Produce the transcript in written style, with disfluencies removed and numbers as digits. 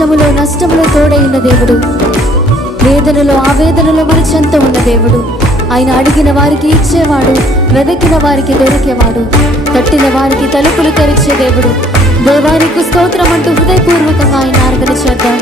కష్టములో నష్టములో తోడైన దేవుడు, వేదనలో ఆవేదనలో మన చెంత ఉన్న దేవుడు. ఆయన అడిగిన వారికి ఇచ్చేవాడు, వెదకిన వారికి దొరికేవాడు, తట్టిన వారికి తలుపులు తెరిచే దేవుడు. దేవానికి స్తోత్రం అంటూ హృదయపూర్వకంగా ఆయన ఆరాధన చేద్దాం.